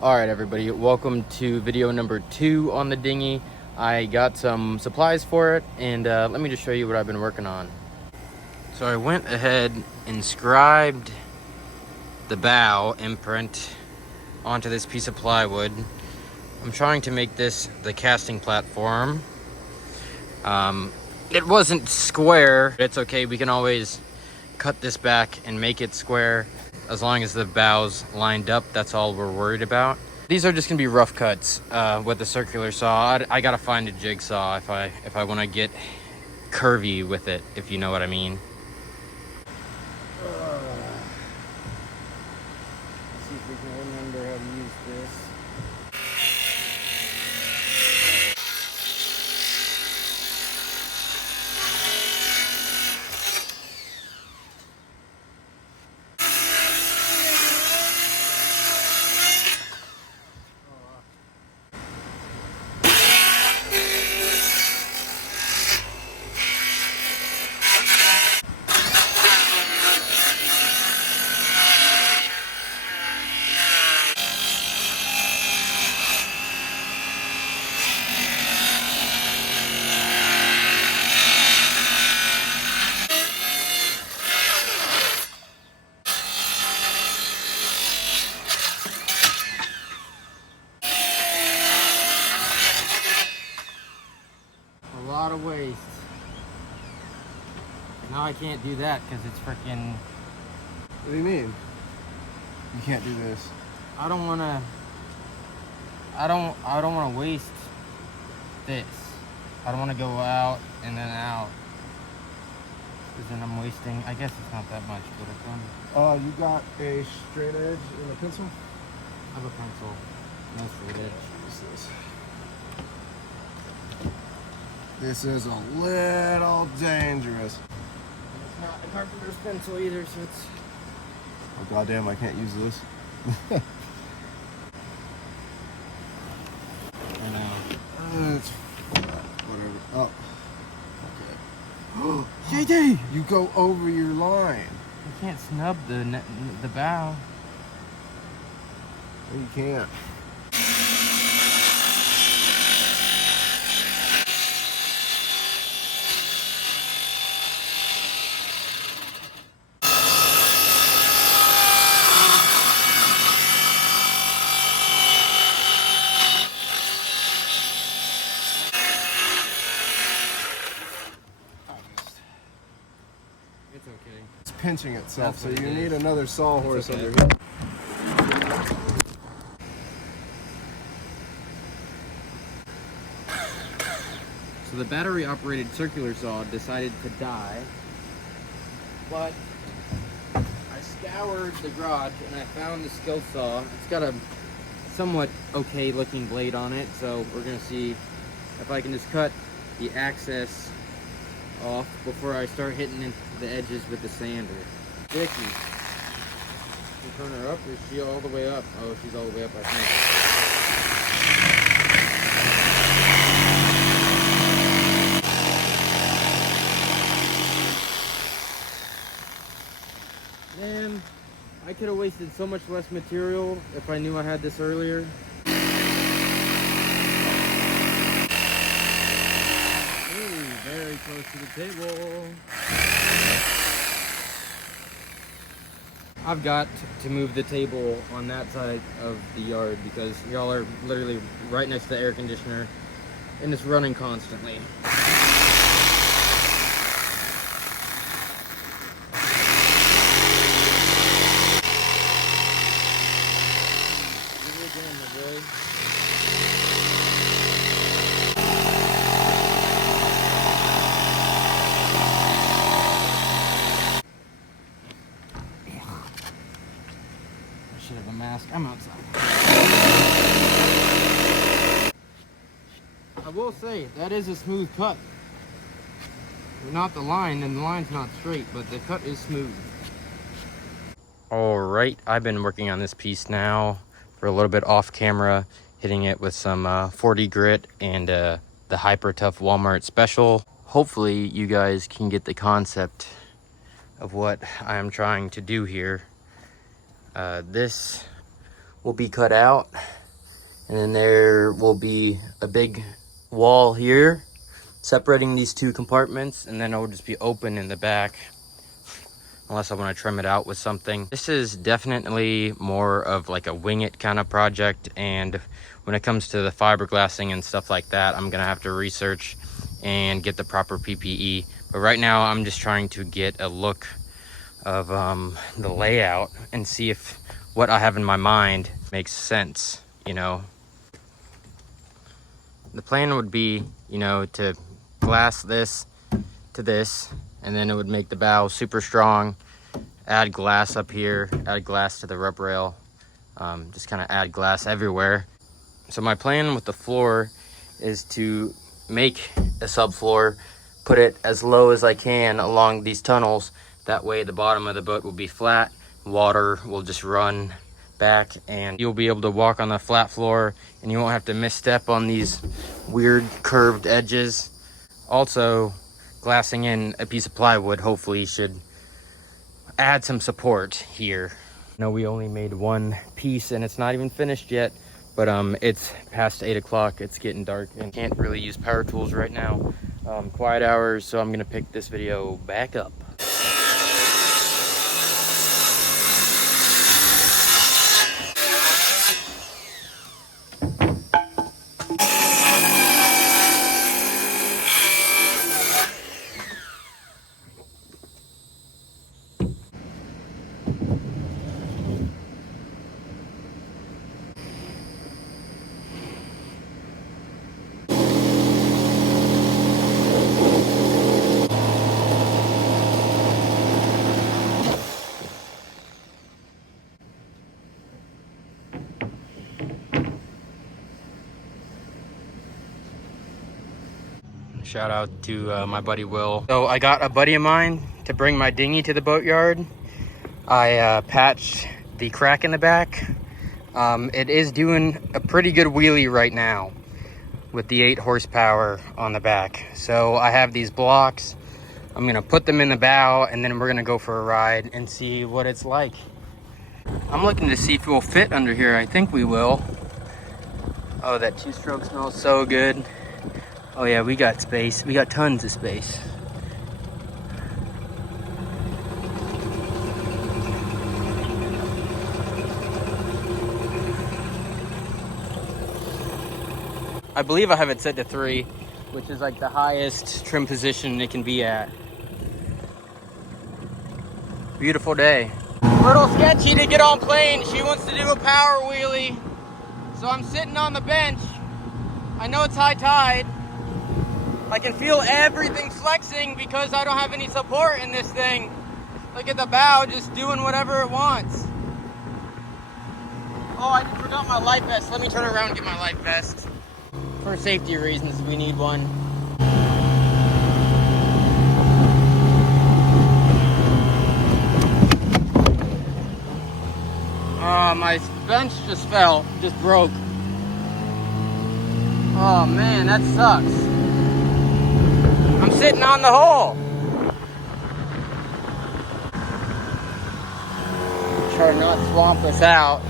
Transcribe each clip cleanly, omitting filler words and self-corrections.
All right, everybody, welcome to video number 2 on the dinghy. I got some supplies for it, and let me just show you what I've been working on. So I went ahead and scribed the bow imprint onto this piece of plywood. I'm trying to make this the casting platform. It wasn't square. It's okay, we can always cut this back and make it square as long as the bow's lined up. That's all we're worried about. These are just gonna be rough cuts with the circular saw. I gotta find a jigsaw if I want to get curvy with it, if you know what I mean. Let's see if we can remember how to use this. A lot of waste. Now I can't do that because it's freaking. What do you mean? You can't do this. I don't want to waste this. I don't want to go out and then out. Because then I'm wasting, I guess it's not that much, but it's on. You got a straight edge and a pencil? I have a pencil. No straight edge. This is a little dangerous. It's not a carpenter's pencil either, so it's... Oh goddamn, I can't use this. I know. It's whatever. Oh. Okay. JD! You go over your line. You can't snub the bow. No, you can't. It's okay. It's pinching itself, so That's you what it need is. another sawhorse okay. under here. So the battery operated circular saw decided to die, but I scoured the garage and I found the skill saw. It's got a somewhat okay looking blade on it, so we're gonna see if I can just cut the access off before I start hitting into the edges with the sander. Vicky, you turn her up, or is she all the way up? Oh, she's all the way up, I think. Man, I could have wasted so much less material if I knew I had this earlier. Ooh, very close to the table. I've got to move the table on that side of the yard because y'all are literally right next to the air conditioner and it's running constantly. Should have a mask. I'm outside. I will say, that is a smooth cut. Not the line, and the line's not straight, but the cut is smooth. All right, I've been working on this piece now for a little bit off camera, hitting it with some 40 grit and the Hyper Tough Walmart Special. Hopefully you guys can get the concept of what I am trying to do here. This will be cut out And then there will be a big wall here separating these two compartments, and then it will just be open in the back unless I want to trim it out with something. This is definitely more of like a wing it kind of project, and when it comes to the fiberglassing and stuff like that, I'm gonna have to research and get the proper PPE. But right now I'm just trying to get a look of the layout and see if what I have in my mind makes sense, you know. The plan would be, you know, to glass this to this, and then it would make the bow super strong, add glass up here, add glass to the rub rail, just kind of add glass everywhere. So my plan with the floor is to make a subfloor, put it as low as I can along these tunnels. That way the bottom of the boat will be flat, water will just run back, and you'll be able to walk on the flat floor and you won't have to misstep on these weird curved edges. Also, glassing in a piece of plywood hopefully should add some support here. No, we only made one piece and it's not even finished yet, but it's past 8 o'clock, it's getting dark and can't really use power tools right now. Quiet hours, so I'm gonna pick this video back up. Shout out to my buddy Will. So I got a buddy of mine to bring my dinghy to the boatyard. I patched the crack in the back. It is doing a pretty good wheelie right now with the 8 horsepower on the back. So I have these blocks. I'm gonna put them in the bow and then we're gonna go for a ride and see what it's like. I'm looking to see if it will fit under here. I think we will. Oh, that 2-stroke smells so good. Oh yeah, we got space. We got tons of space. I believe I have it set to 3, which is like the highest trim position it can be at. Beautiful day. A little sketchy to get on plane. She wants to do a power wheelie. So I'm sitting on the bench. I know it's high tide. I can feel everything flexing because I don't have any support in this thing. Look at the bow just doing whatever it wants. Oh, I forgot my life vest. Let me turn around and get my life vest. For safety reasons, we need one. My bench just broke. Oh man, that sucks. I'm sitting on the hole. Try to not swamp us out.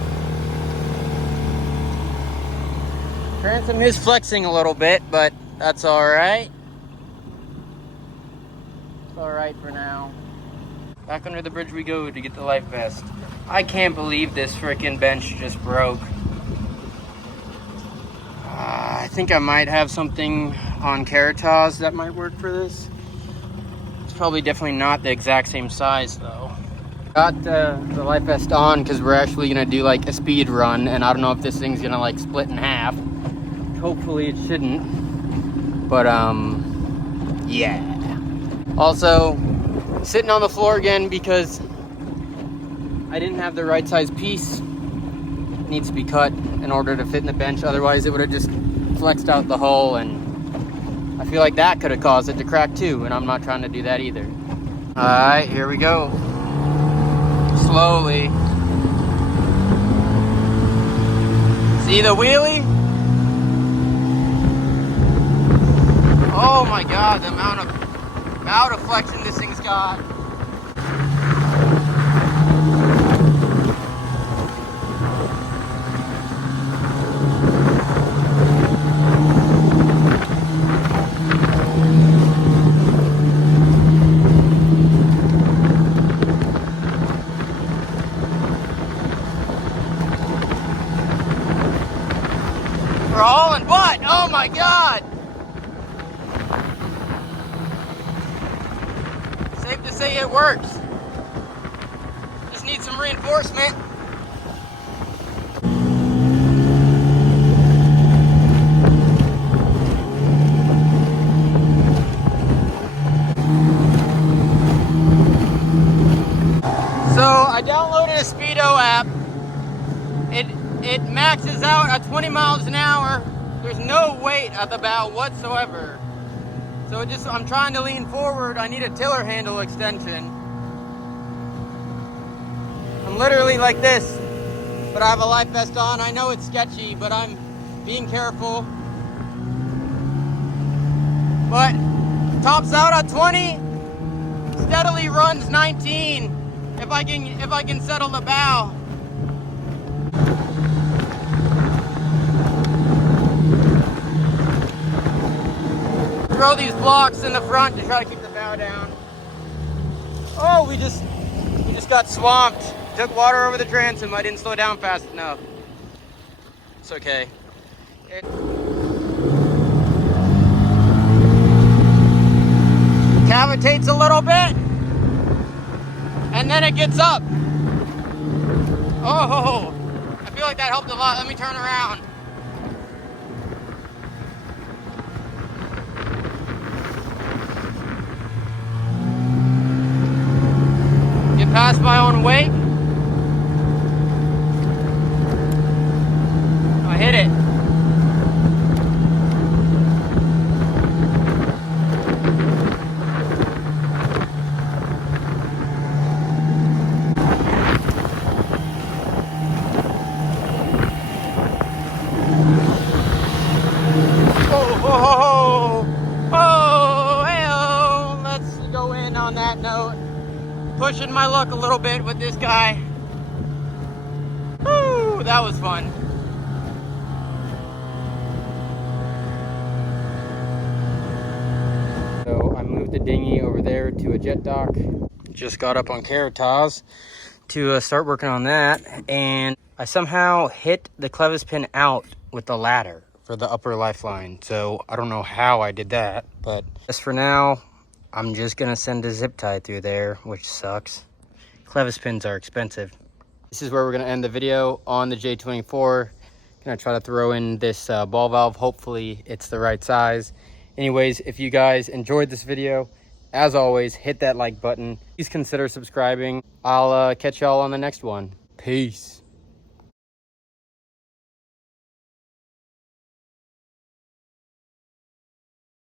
Transom is flexing a little bit, but that's alright. It's alright for now. Back under the bridge we go to get the life vest. I can't believe this freaking bench just broke. I think I might have something on Caritas that might work for this. It's probably definitely not the exact same size though. Got the life vest on because we're actually gonna do like a speed run, and I don't know if this thing's gonna like split in half. Hopefully it shouldn't, but yeah. Also, sitting on the floor again because I didn't have the right size piece. It needs to be cut in order to fit in the bench, otherwise it would have just flexed out the hull, and I feel like that could have caused it to crack too, and I'm not trying to do that either. Alright, here we go. Slowly. See the wheelie? Oh my god, the amount of flexion this thing's got. for hauling butt. Oh my God. Safe to say it works. Just need some reinforcement. So I downloaded a Speedo app. It maxes out at 20 miles an hour. There's no weight at the bow whatsoever. So I'm trying to lean forward. I need a tiller handle extension. I'm literally like this, but I have a life vest on. I know it's sketchy, but I'm being careful. But tops out at 20, steadily runs 19 if I can settle the bow. Throw these blocks in the front to try to keep the bow down. Oh, we just got swamped. Took water over the transom. I didn't slow down fast enough. It's okay. Cavitates a little bit, and then it gets up. Oh, I feel like that helped a lot. Let me turn around. Get past my own weight. I hit it. Let's go in on that note. Pushing my luck a little bit with this guy. Woo, that was fun. So I moved the dinghy over there to a jet dock. Just got up on Caritas to start working on that, and I somehow hit the clevis pin out with the ladder for the upper lifeline. So I don't know how I did that, but as for now, I'm just gonna send a zip tie through there, which sucks. Clevis pins are expensive. This is where we're gonna end the video on the J24. Gonna try to throw in this ball valve. Hopefully it's the right size. Anyways, if you guys enjoyed this video, as always, hit that like button. Please consider subscribing. I'll catch y'all on the next one. Peace.